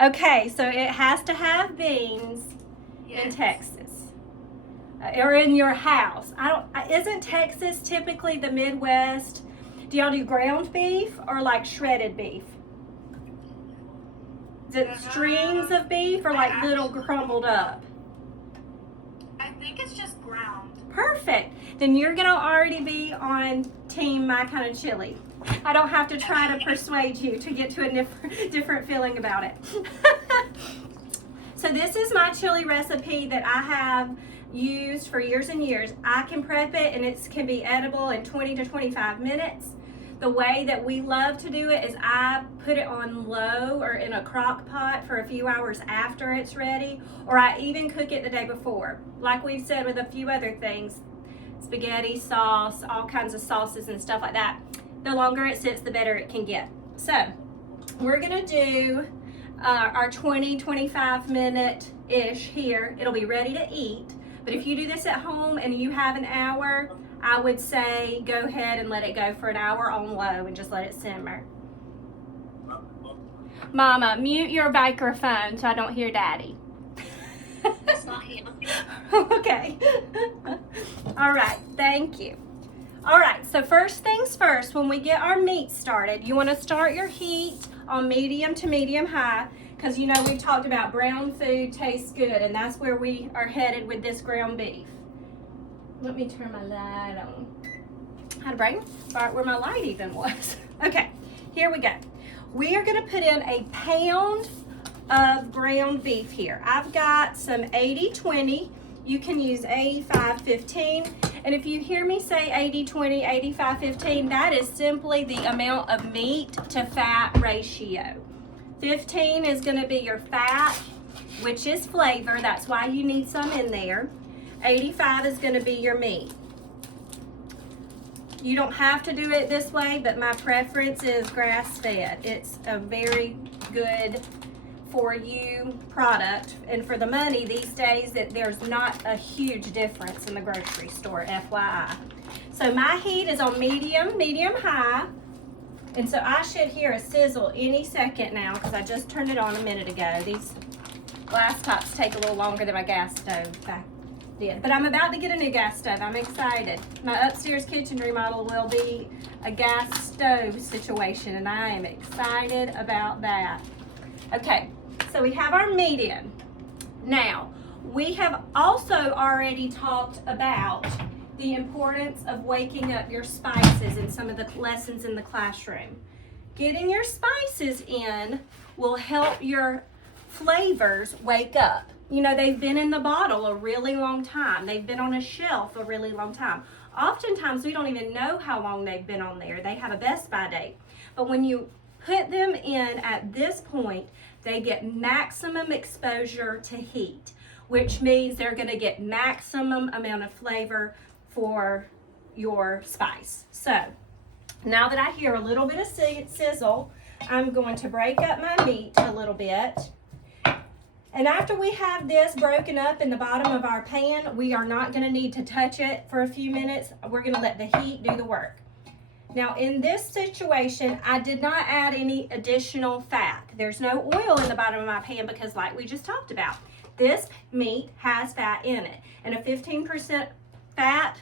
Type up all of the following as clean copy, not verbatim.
Okay, so it has to have beans in Texas. Or in your house. Isn't Texas typically the Midwest? Do y'all do ground beef or like shredded beef? Is it strings of beef or like little crumbled up? I think it's just ground. Perfect. Then you're gonna already be on team my kind of chili. I don't have to try to persuade you to get to a different feeling about it. So this is my chili recipe that I have used for years and years. I can prep it and it can be edible in 20 to 25 minutes. The way that we love to do it is I put it on low or in a crock pot for a few hours after it's ready, or I even cook it the day before. Like we've said with a few other things, spaghetti sauce, all kinds of sauces and stuff like that. The longer it sits, the better it can get. So we're gonna do our 20-25 minute-ish here. It'll be ready to eat. But if you do this at home and you have an hour, I would say go ahead and let it go for an hour on low and just let it simmer. Mama, mute your microphone so I don't hear Daddy. It's not him. Okay. All right, thank you. All right, so first things first, when we get our meat started, you want to start your heat on medium to medium high, because you know we've talked about brown food tastes good, and that's where we are headed with this ground beef. Let me turn my light on. How to bring right where my light even was. Okay, here we go. We are going to put in a pound of ground beef here. I've got some 80-20. You can use 85-15. And if you hear me say 80-20, 85-15, that is simply the amount of meat to fat ratio. 15 is going to be your fat, which is flavor. That's why you need some in there. 85 is going to be your meat. You don't have to do it this way, but my preference is grass-fed. It's a very good for you product, and for the money these days there's not a huge difference in the grocery store, FYI. So my heat is on medium high, and so I should hear a sizzle any second now because I just turned it on a minute ago. These glass tops take a little longer than my gas stove back then, but I'm about to get a new gas stove. I'm excited. My upstairs kitchen remodel will be a gas stove situation, and I am excited about that. Okay, so we have our meat in. Now, we have also already talked about the importance of waking up your spices in some of the lessons in the classroom. Getting your spices in will help your flavors wake up. You know, they've been in the bottle a really long time. They've been on a shelf a really long time. Oftentimes, we don't even know how long they've been on there. They have a best by date. But when you put them in at this point, they get maximum exposure to heat, which means they're going to get maximum amount of flavor for your spice. So now that I hear a little bit of sizzle, I'm going to break up my meat a little bit. And after we have this broken up in the bottom of our pan, we are not going to need to touch it for a few minutes. We're going to let the heat do the work. Now in this situation, I did not add any additional fat. There's no oil in the bottom of my pan because like we just talked about, this meat has fat in it. And a 15% fat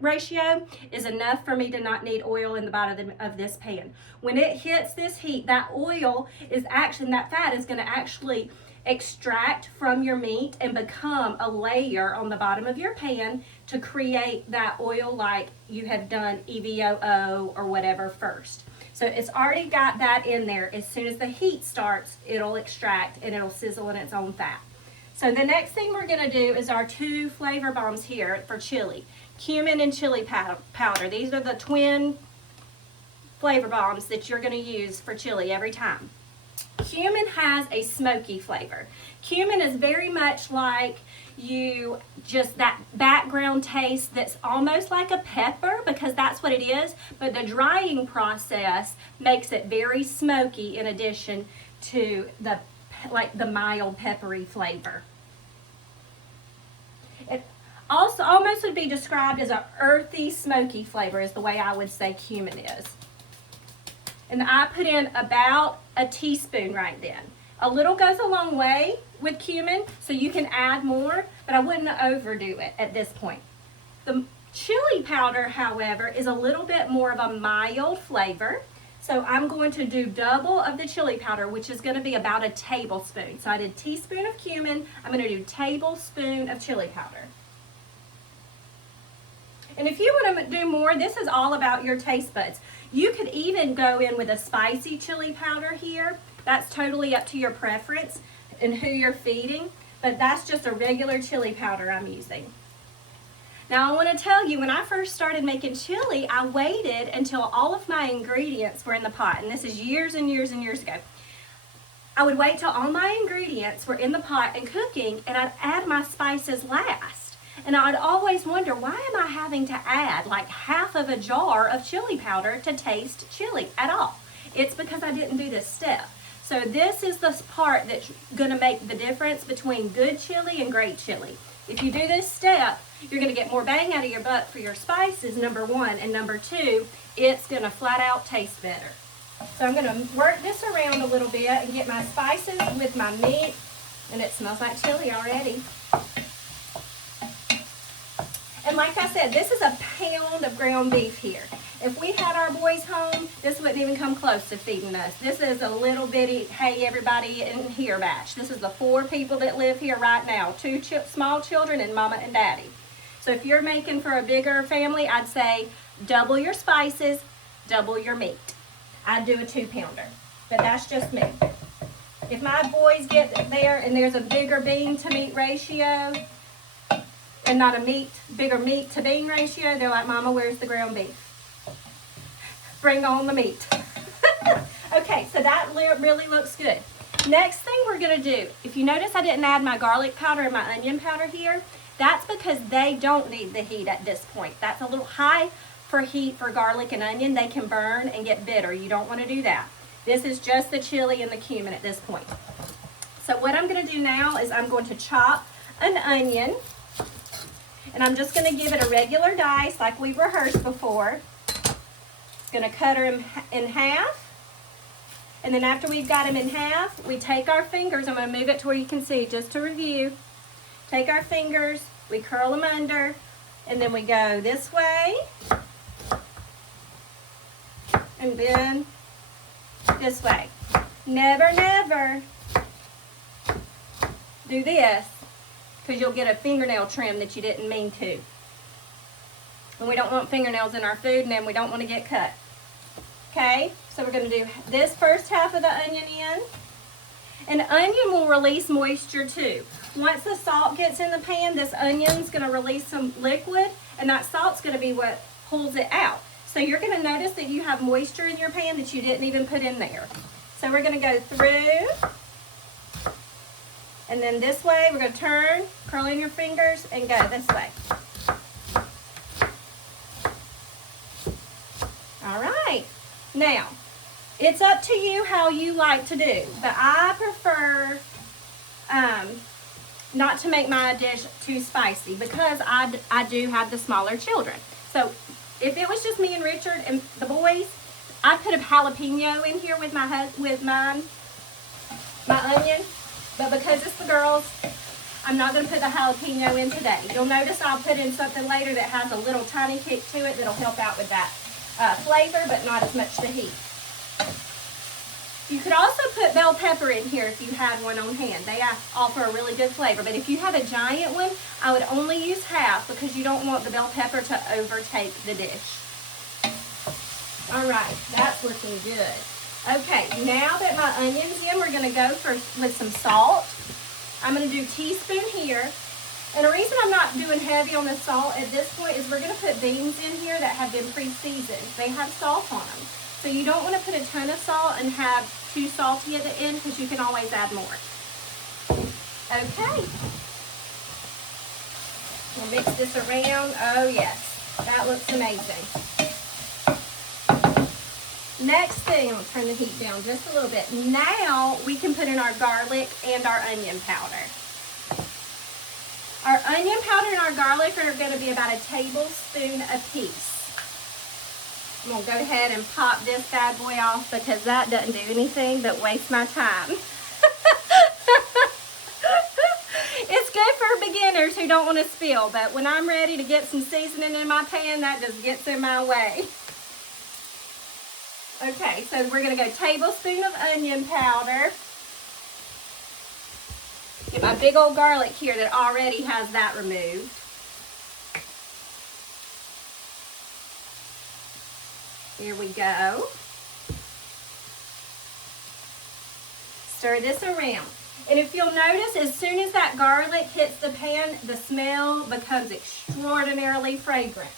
ratio is enough for me to not need oil in the bottom of this pan. When it hits this heat, that oil is actually, that fat is going to actually extract from your meat and become a layer on the bottom of your pan to create that oil like you had done EVOO or whatever first. So it's already got that in there. As soon as the heat starts, it'll extract and it'll sizzle in its own fat. So the next thing we're going to do is our 2 flavor bombs here for chili. Cumin and chili powder. These are the twin flavor bombs that you're going to use for chili every time. Cumin has a smoky flavor. Cumin is very much like that background taste that's almost like a pepper, because that's what it is, but the drying process makes it very smoky in addition to the mild peppery flavor. It also almost would be described as an earthy, smoky flavor is the way I would say cumin is. And I put in about a teaspoon right then. A little goes a long way with cumin, so you can add more, but I wouldn't overdo it at this point. The chili powder, however, is a little bit more of a mild flavor. So I'm going to do double of the chili powder, which is going to be about a tablespoon. So I did a teaspoon of cumin. I'm going to do a tablespoon of chili powder. And if you want to do more, this is all about your taste buds. You could even go in with a spicy chili powder here. That's totally up to your preference and who you're feeding, but that's just a regular chili powder I'm using. Now I want to tell you, when I first started making chili, I waited until all of my ingredients were in the pot, and this is years and years and years ago. I would wait till all my ingredients were in the pot and cooking, and I'd add my spices last. And I'd always wonder, why am I having to add like half of a jar of chili powder to taste chili at all? It's because I didn't do this step. So this is the part that's going to make the difference between good chili and great chili. If you do this step, you're going to get more bang out of your buck for your spices, number one, and number two, it's going to flat out taste better. So I'm going to work this around a little bit and get my spices with my meat, and it smells like chili already. And like I said, this is a pound of ground beef here. If we had our boys home, this wouldn't even come close to feeding us. This is a little bitty, hey everybody in here batch. This is the 4 people that live here right now, 2 small children and mama and daddy. So if you're making for a bigger family, I'd say double your spices, double your meat. I'd do a 2-pounder, but that's just me. If my boys get there and there's a bigger bean to meat ratio, and not a bigger meat to bean ratio, they're like, Mama, where's the ground beef? Bring on the meat. Okay, so that really looks good. Next thing we're gonna do, if you notice I didn't add my garlic powder and my onion powder here, that's because they don't need the heat at this point. That's a little high for heat for garlic and onion. They can burn and get bitter. You don't wanna do that. This is just the chili and the cumin at this point. So what I'm gonna do now is I'm going to chop an onion, and I'm just gonna give it a regular dice like we rehearsed before. Gonna cut them in half, and then after we've got them in half, we take our fingers, I'm gonna move it to where you can see just to review. Take our fingers, we curl them under, and then we go this way, and then this way. Never, never do this, because you'll get a fingernail trim that you didn't mean to. And we don't want fingernails in our food, and then we don't want to get cut. Okay, so we're going to do this first half of the onion in. And onion will release moisture too. Once the salt gets in the pan, this onion's going to release some liquid, and that salt's going to be what pulls it out. So you're going to notice that you have moisture in your pan that you didn't even put in there. So we're going to go through, and then this way, we're going to turn, curl in your fingers, and go this way. All right. Now, it's up to you how you like to do, but I prefer not to make my dish too spicy because I do have the smaller children. So if it was just me and Richard and the boys, I'd put a jalapeno in here with my onion, but because it's the girls, I'm not going to put the jalapeno in today. You'll notice I'll put in something later that has a little tiny kick to it that'll help out with that flavor, but not as much the heat. You could also put bell pepper in here if you had one on hand. They offer a really good flavor, but if you have a giant one, I would only use half because you don't want the bell pepper to overtake the dish. All right, that's looking good. Okay, now that my onion's in, we're gonna go with some salt. I'm gonna do a teaspoon here. And the reason I'm not doing heavy on the salt at this point is we're going to put beans in here that have been pre-seasoned. They have salt on them. So you don't want to put a ton of salt and have too salty at the end because you can always add more. Okay. We'll mix this around. Oh yes, that looks amazing. Next thing, I'm going to turn the heat down just a little bit. Now we can put in our garlic and our onion powder. Our onion powder and our garlic are going to be about a tablespoon apiece. I'm going to go ahead and pop this bad boy off because that doesn't do anything but waste my time. beginners who don't want to spill, but when I'm ready to get some seasoning in my pan, that just gets in my way. Okay, so we're gonna go tablespoon of onion powder. Get my big old garlic here that already has that removed. Here we go. Stir this around. And if you'll notice, as soon as that garlic hits the pan, the smell becomes extraordinarily fragrant.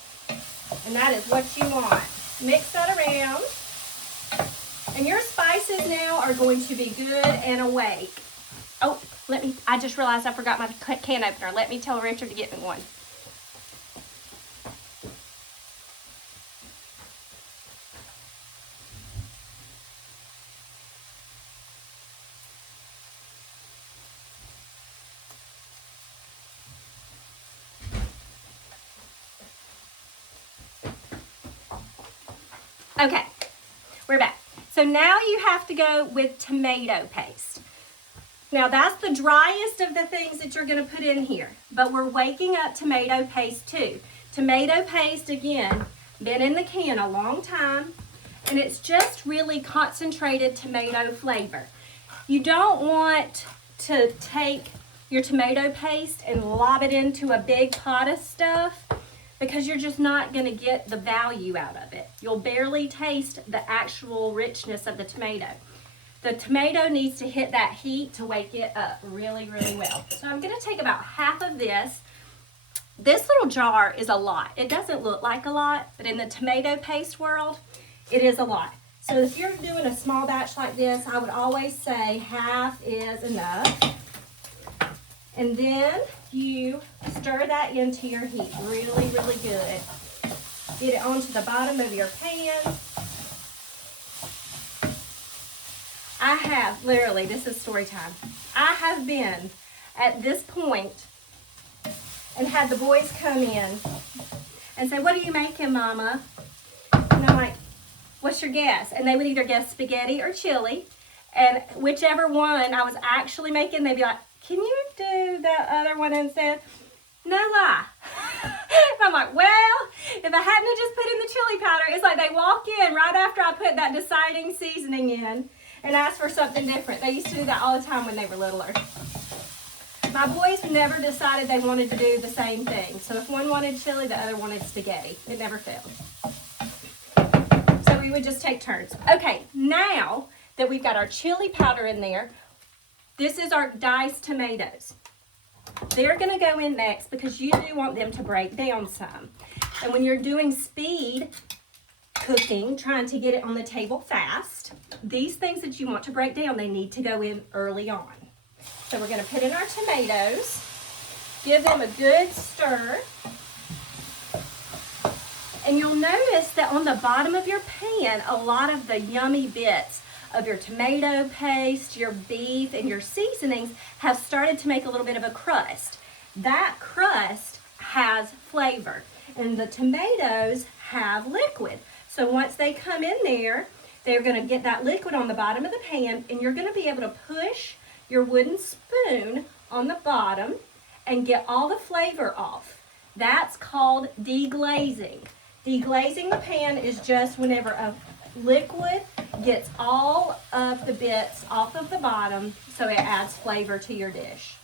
And that is what you want. Mix that around. And your spices now are going to be good and awake. Oh, I just realized I forgot my can opener. Let me tell Richard to get me one. Okay, we're back. So now you have to go with tomato paste. Now that's the driest of the things that you're gonna put in here, but we're waking up tomato paste too. Tomato paste, again, been in the can a long time, and it's just really concentrated tomato flavor. You don't want to take your tomato paste and lob it into a big pot of stuff, because you're just not going to get the value out of it. You'll barely taste the actual richness of the tomato. The tomato needs to hit that heat to wake it up really, really well. So I'm going to take about half of this. This little jar is a lot. It doesn't look like a lot, but in the tomato paste world, it is a lot. So if you're doing a small batch like this, I would always say half is enough. And then you stir that into your heat really, really good. Get it onto the bottom of your pan. I have, literally, this is story time. I have been at this point and had the boys come in and say, "What are you making, Mama?" And I'm like, "What's your guess?" And they would either guess spaghetti or chili. And whichever one I was actually making, they'd be like, "Can you do that other one instead?" No lie. I'm like, well, if I hadn't have just put in the chili powder, it's like they walk in right after I put that deciding seasoning in and ask for something different. They used to do that all the time when they were littler. My boys never decided they wanted to do the same thing. So if one wanted chili, the other wanted spaghetti. It never failed. So we would just take turns. Okay, now that we've got our chili powder in there, this is our diced tomatoes. They're gonna go in next because you do want them to break down some. And when you're doing speed cooking, trying to get it on the table fast, these things that you want to break down, they need to go in early on. So we're gonna put in our tomatoes, give them a good stir. And you'll notice that on the bottom of your pan, a lot of the yummy bits of your tomato paste, your beef, and your seasonings have started to make a little bit of a crust. That crust has flavor, and the tomatoes have liquid. So once they come in there, they're gonna get that liquid on the bottom of the pan, and you're gonna be able to push your wooden spoon on the bottom and get all the flavor off. That's called deglazing. Deglazing the pan is just whenever a liquid gets all of the bits off of the bottom, so it adds flavor to your dish.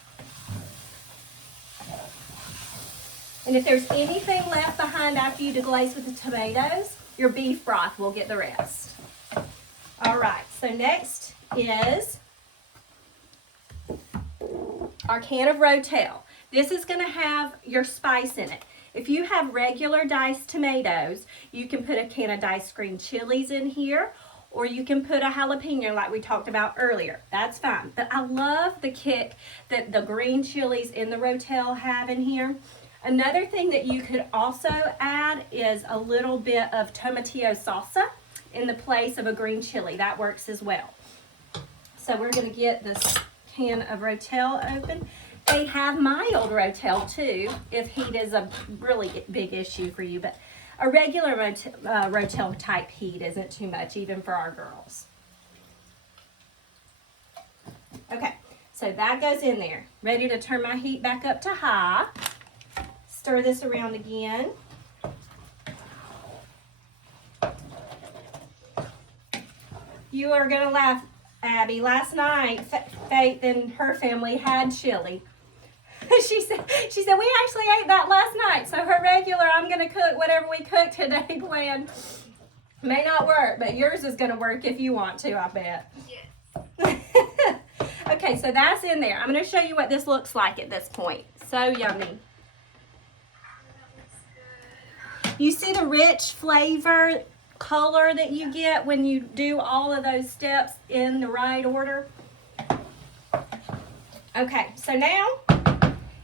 And if there's anything left behind after you deglaze with the tomatoes, your beef broth will get the rest. All right, so next is our can of Rotel. This is going to have your spice in it. If you have regular diced tomatoes, you can put a can of diced green chilies in here, or you can put a jalapeno like we talked about earlier. That's fine. But I love the kick that the green chilies in the Rotel have in here. Another thing that you could also add is a little bit of tomatillo salsa in the place of a green chili. That works as well. So we're going to get this can of Rotel open. They have mild Rotel too, if heat is a really big issue for you, but a regular Rotel type heat isn't too much, even for our girls. Okay, So that goes in there. Ready to turn my heat back up to high. Stir this around again. You are gonna laugh, Abby. Last night, Faith and her family had chili. She said we actually ate that last night. So her regular, I'm gonna cook whatever we cook today plan may not work, but yours is gonna work if you want to, I bet. Yes. Okay, so that's in there. I'm gonna show you what this looks like at this point. So yummy. That looks good. You see the rich flavor, color that you get when you do all of those steps in the right order? Okay, so now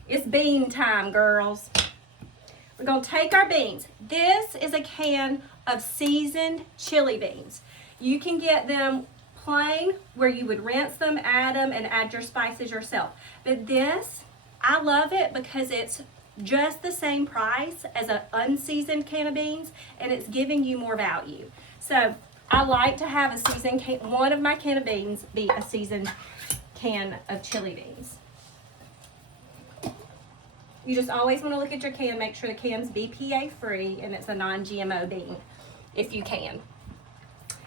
it's bean time, girls. We're gonna take our beans. This is a can of seasoned chili beans. You can get them plain where you would rinse them, add them, and add your spices yourself. But this, I love it because it's just the same price as an unseasoned can of beans, and it's giving you more value. So I like to have a seasoned can, one of my can of beans be a seasoned can of chili beans. You just always want to look at your can, make sure the can's BPA free and it's a non-GMO bean, if you can.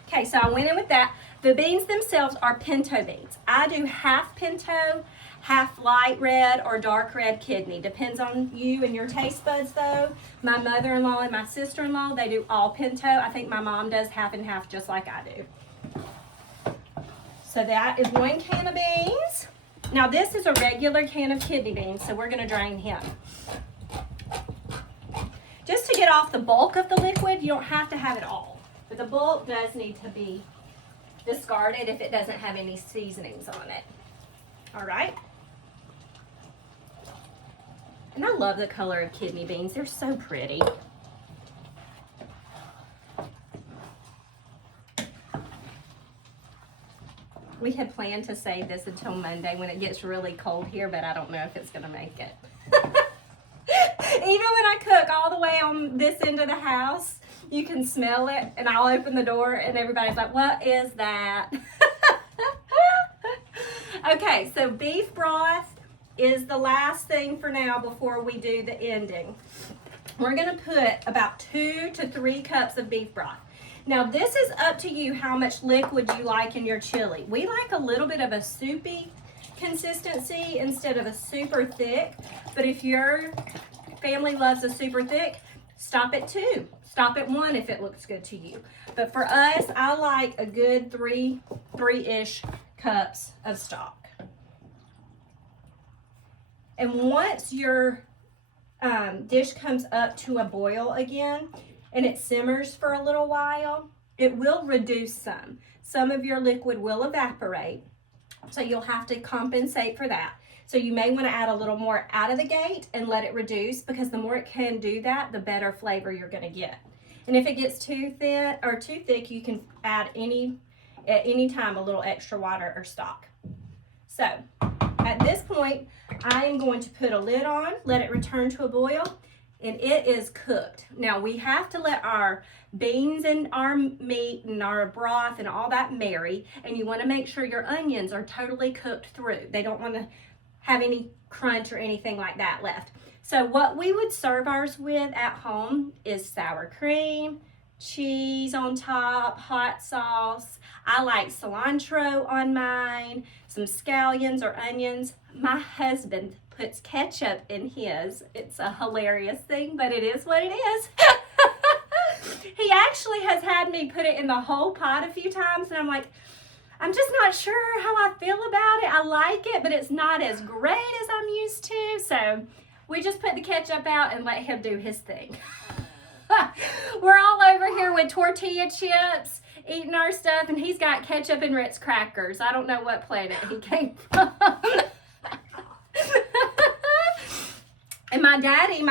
Okay, so I went in with that. The beans themselves are pinto beans. I do half pinto, half light red or dark red kidney. Depends on you and your taste buds though. My mother-in-law and my sister-in-law, they do all pinto. I think my mom does half and half just like I do. So that is one can of beans. Now this is a regular can of kidney beans, so we're gonna drain him. Just to get off the bulk of the liquid, you don't have to have it all. But the bulk does need to be discarded if it doesn't have any seasonings on it. All right. And I love the color of kidney beans. They're so pretty. We had planned to save this until Monday when it gets really cold here, but I don't know if it's gonna make it. Even when I cook all the way on this end of the house, you can smell it, and I'll open the door and everybody's like, what is that? Okay, so beef broth is the last thing for now before we do the ending. We're gonna put about 2 to 3 cups of beef broth. Now this is up to you how much liquid you like in your chili. We like a little bit of a soupy consistency instead of a super thick, but if your family loves a super thick, stop at 2. Stop at 1 if it looks good to you. But for us, I like a good three-ish cups of stock. And once your dish comes up to a boil again and it simmers for a little while, it will reduce some. Some of your liquid will evaporate, so you'll have to compensate for that. So you may want to add a little more out of the gate and let it reduce, because the more it can do that, the better flavor you're going to get. And if it gets too thin or too thick, you can add at any time a little extra water or stock. So at this point, I am going to put a lid on, let it return to a boil, and it is cooked. Now we have to let our beans and our meat and our broth and all that marry, and you want to make sure your onions are totally cooked through. They don't want to have any crunch or anything like that left. So what we would serve ours with at home is sour cream, cheese on top, hot sauce. I like cilantro on mine, some scallions or onions. My husband puts ketchup in his. It's a hilarious thing, but it is what it is. He actually has had me put it in the whole pot a few times, and I'm like, I'm just not sure how I feel about it. I like it, but it's not as great as I'm used to. So we just put the ketchup out and let him do his thing. We're all over here with tortilla chips, eating our stuff, and he's got ketchup and Ritz crackers. I don't know what planet he came from. And my daddy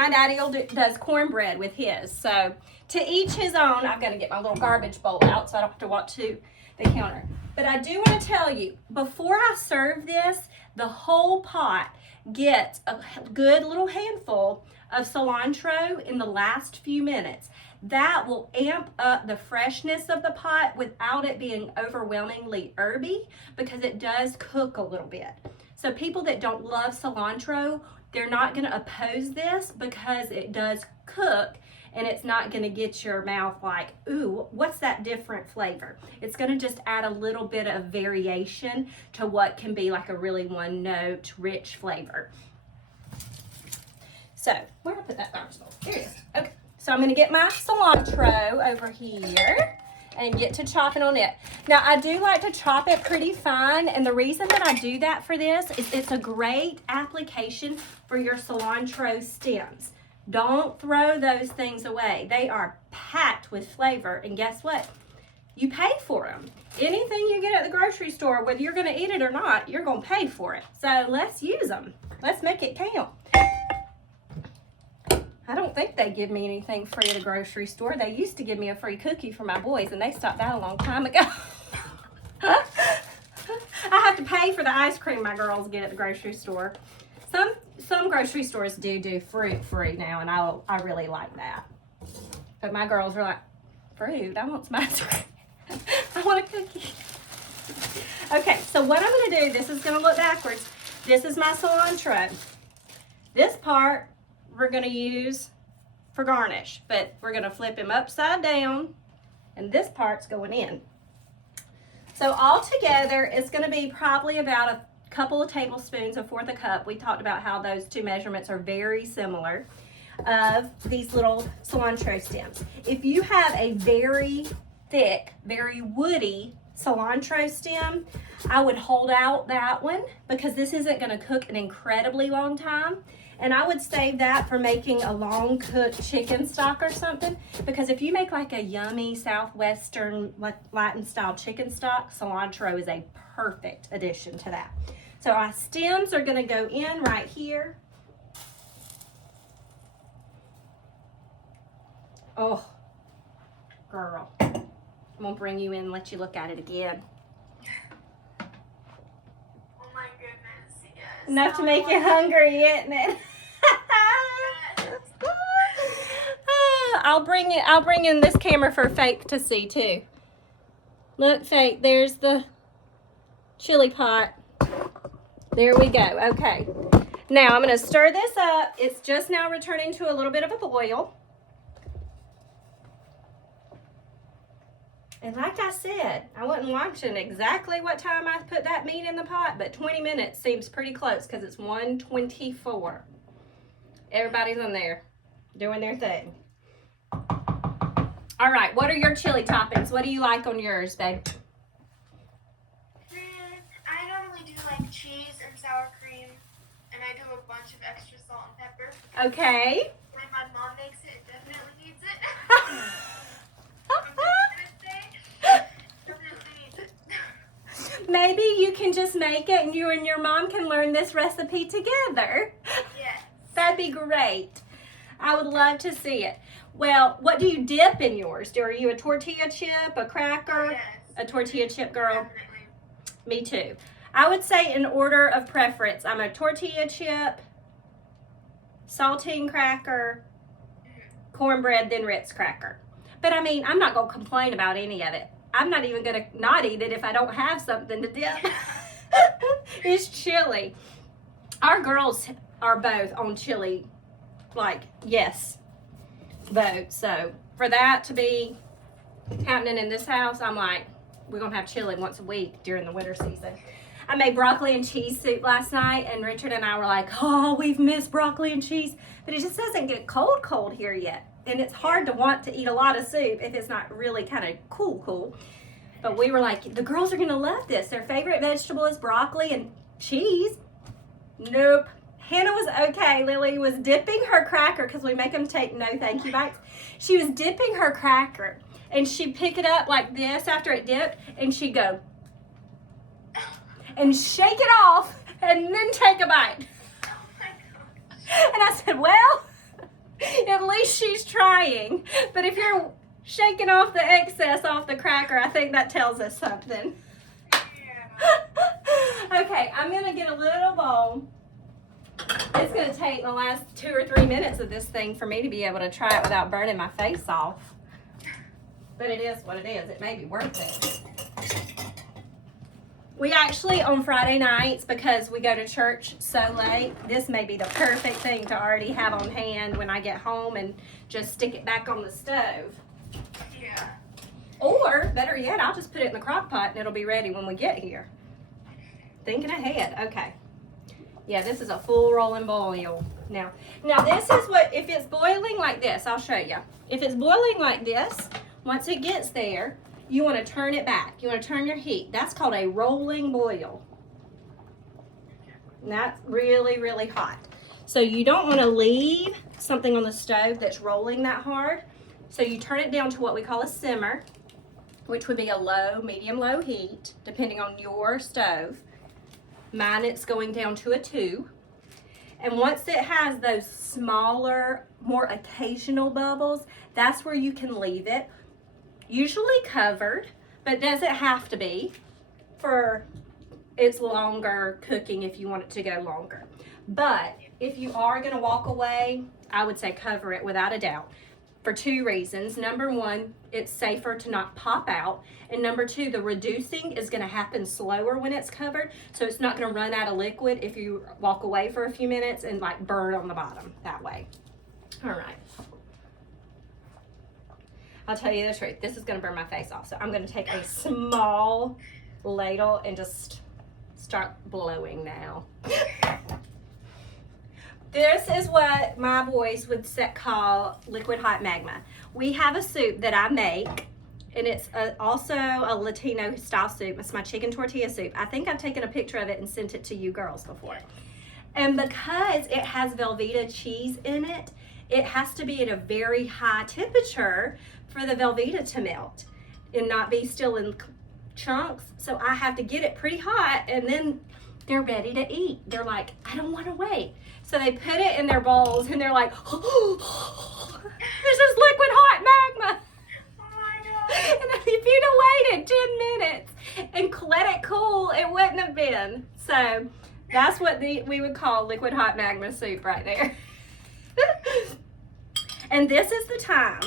does cornbread with his. So to each his own. I've got to get my little garbage bowl out so I don't have to walk to the counter. But I do want to tell you, before I serve this, the whole pot gets a good little handful of cilantro in the last few minutes. That will amp up the freshness of the pot without it being overwhelmingly herby, because it does cook a little bit. So So people that don't love cilantro, they're not gonna oppose this because it does cook and it's not gonna get your mouth like, ooh, what's that different flavor? It's gonna just add a little bit of variation to what can be like a really one note, rich flavor. So, where did I put that vegetable? There it is. Okay, so I'm gonna get my cilantro over here and get to chopping on it. Now, I do like to chop it pretty fine, and the reason that I do that for this is it's a great application for your cilantro stems. Don't throw those things away. They are packed with flavor, and guess what? You pay for them. Anything you get at the grocery store, whether you're gonna eat it or not, you're gonna pay for it. So let's use them. Let's make it count. I don't think they give me anything free at the grocery store. They used to give me a free cookie for my boys, and they stopped that a long time ago. I have to pay for the ice cream my girls get at the grocery store. Some grocery stores do fruit free now, and I really like that. But my girls are like, fruit? I want some ice cream. I want a cookie. Okay, so what I'm gonna do, this is gonna look backwards. This is my cilantro. This part we're gonna use for garnish, but we're gonna flip him upside down, and this part's going in. So all together, it's gonna be probably about a couple of tablespoons, a fourth a cup. We talked about how those two measurements are very similar of these little cilantro stems. If you have a very thick, very woody cilantro stem, I would hold out that one because this isn't gonna cook an incredibly long time. And I would save that for making a long cooked chicken stock or something, because if you make like a yummy Southwestern Latin style chicken stock, cilantro is a perfect addition to that. So our stems are gonna go in right here. Oh, girl, I'm gonna bring you in and let you look at it again. Oh my goodness, yes. Enough to make you hungry, isn't it? I'll bring in this camera for Faith to see too. Look, Faith, there's the chili pot. There we go. Okay. Now I'm gonna stir this up. It's just now returning to a little bit of a boil. And like I said, I wasn't watching exactly what time I put that meat in the pot, but 20 minutes seems pretty close because it's 1:24. Everybody's in there doing their thing. All right, what are your chili toppings? What do you like on yours, babe? I normally do like cheese and sour cream, and I do a bunch of extra salt and pepper. Okay. When my mom makes it, it definitely needs it. Maybe you can just make it and you and your mom can learn this recipe together. Yes. That'd be great. I would love to see it. Well, what do you dip in yours? Are you a tortilla chip, a cracker? Yes. A tortilla chip girl? Definitely. Me too. I would say in order of preference, I'm a tortilla chip, saltine cracker, cornbread, then Ritz cracker. But I mean, I'm not going to complain about any of it. I'm not even going to not eat it if I don't have something to dip. It's chili. Our girls are both on chili, like, yes, vote. So for that to be happening in this house, I'm like, we're going to have chili once a week during the winter season. I made broccoli and cheese soup last night, and Richard and I were like, oh, we've missed broccoli and cheese. But it just doesn't get cold here yet. And it's hard to want to eat a lot of soup if it's not really kind of cool. But we were like, the girls are going to love this. Their favorite vegetable is broccoli and cheese. Nope. Hannah was okay. Lily was dipping her cracker, because we make them take no thank you bites. She was dipping her cracker, and she'd pick it up like this after it dipped, and she'd go and shake it off and then take a bite. Oh my gosh. And I said, well, at least she's trying. But if you're shaking off the excess off the cracker, I think that tells us something. Yeah. Okay, I'm going to get a little bowl. It's going to take the last 2 or 3 minutes of this thing for me to be able to try it without burning my face off. But it is what it is. It may be worth it. We actually, on Friday nights, because we go to church so late, this may be the perfect thing to already have on hand when I get home and just stick it back on the stove. Yeah. Or, better yet, I'll just put it in the crock pot and it'll be ready when we get here. Thinking ahead. Okay. Yeah, this is a full rolling boil. Now this is what, if it's boiling like this, I'll show you. If it's boiling like this, once it gets there, you want to turn it back. You want to turn your heat. That's called a rolling boil. And that's really, really hot. So you don't want to leave something on the stove that's rolling that hard. So you turn it down to what we call a simmer, which would be a low, medium low heat, depending on your stove. Mine, it's going down to a 2. And once it has those smaller, more occasional bubbles, that's where you can leave it. Usually covered, but doesn't have to be for its longer cooking if you want it to go longer. But if you are going to walk away, I would say cover it without a doubt for 2 reasons. Number 1, it's safer to not pop out. And number 2, the reducing is going to happen slower when it's covered. So it's not going to run out of liquid if you walk away for a few minutes and like burn on the bottom that way. All right. I'll tell you the truth. This is going to burn my face off. So I'm going to take a small ladle and just start blowing now. This is what my boys would call liquid hot magma. We have a soup that I make, and it's also a Latino style soup. It's my chicken tortilla soup. I think I've taken a picture of it and sent it to you girls before. And because it has Velveeta cheese in it, it has to be at a very high temperature for the Velveeta to melt and not be still in chunks. So I have to get it pretty hot, and then they're ready to eat. They're like, I don't want to wait. So they put it in their bowls and they're like, oh, this is liquid hot magma. Oh my God. And if you'd have waited 10 minutes and let it cool, it wouldn't have been. So that's what we would call liquid hot magma soup right there. And this is the time,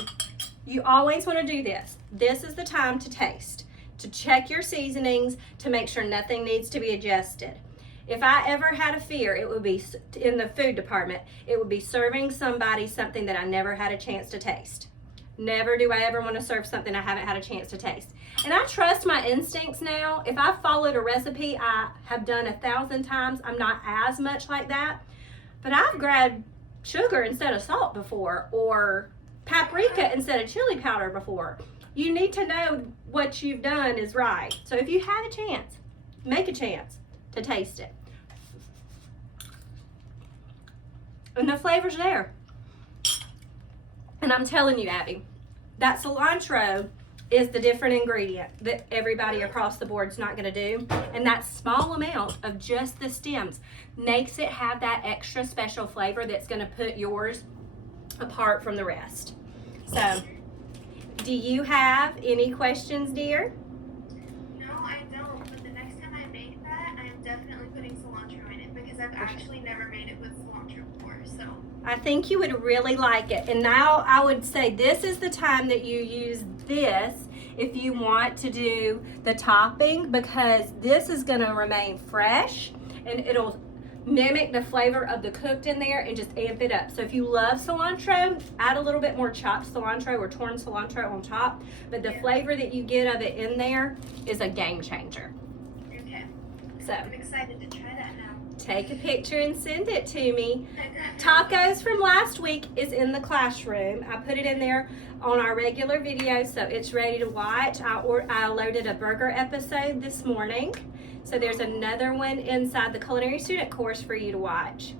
you always want to do this. This is the time to taste, to check your seasonings, to make sure nothing needs to be adjusted. If I ever had a fear, it would be in the food department, it would be serving somebody something that I never had a chance to taste. Never do I ever want to serve something I haven't had a chance to taste. And I trust my instincts now. If I followed a recipe I have done 1,000 times, I'm not as much like that. But I've grabbed sugar instead of salt before, or paprika instead of chili powder before. You need to know what you've done is right. So if you have a chance, make a chance to taste it. And the flavor's there. And I'm telling you, Abby, that cilantro is the different ingredient that everybody across the board's not going to do. And that small amount of just the stems makes it have that extra special flavor that's going to put yours apart from the rest. So, do you have any questions, dear? No, I don't. But the next time I make that, I am definitely putting cilantro in it because I've actually never made it with cilantro before. So I think you would really like it. And now I would say this is the time that you use this if you want to do the topping, because this is going to remain fresh and it'll mimic the flavor of the cooked in there and just amp it up. So if you love cilantro, add a little bit more chopped cilantro or torn cilantro on top, but the flavor that you get of it in there is a game changer. okay. So I'm excited to try that now. take a picture and send it to me. Tacos from last week is in the classroom. I put it in there on our regular video, so it's ready to watch. I loaded a burger episode this morning, so there's another one inside the culinary student course for you to watch.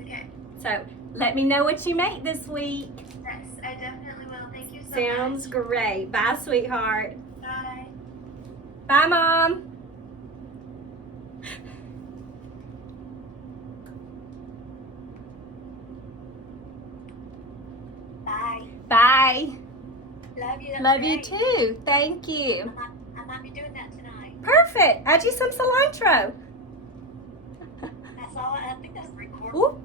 Okay. So let me know what you make this week. Yes, I definitely will. Thank you so Sounds much. great. Bye, sweetheart. Bye. Bye, Mom. Bye. Bye. Love you. That's Love you great. too. Thank you. I might be doing that tonight. Perfect. Add you some cilantro. That's all. I think that's 3 quarters. Ooh.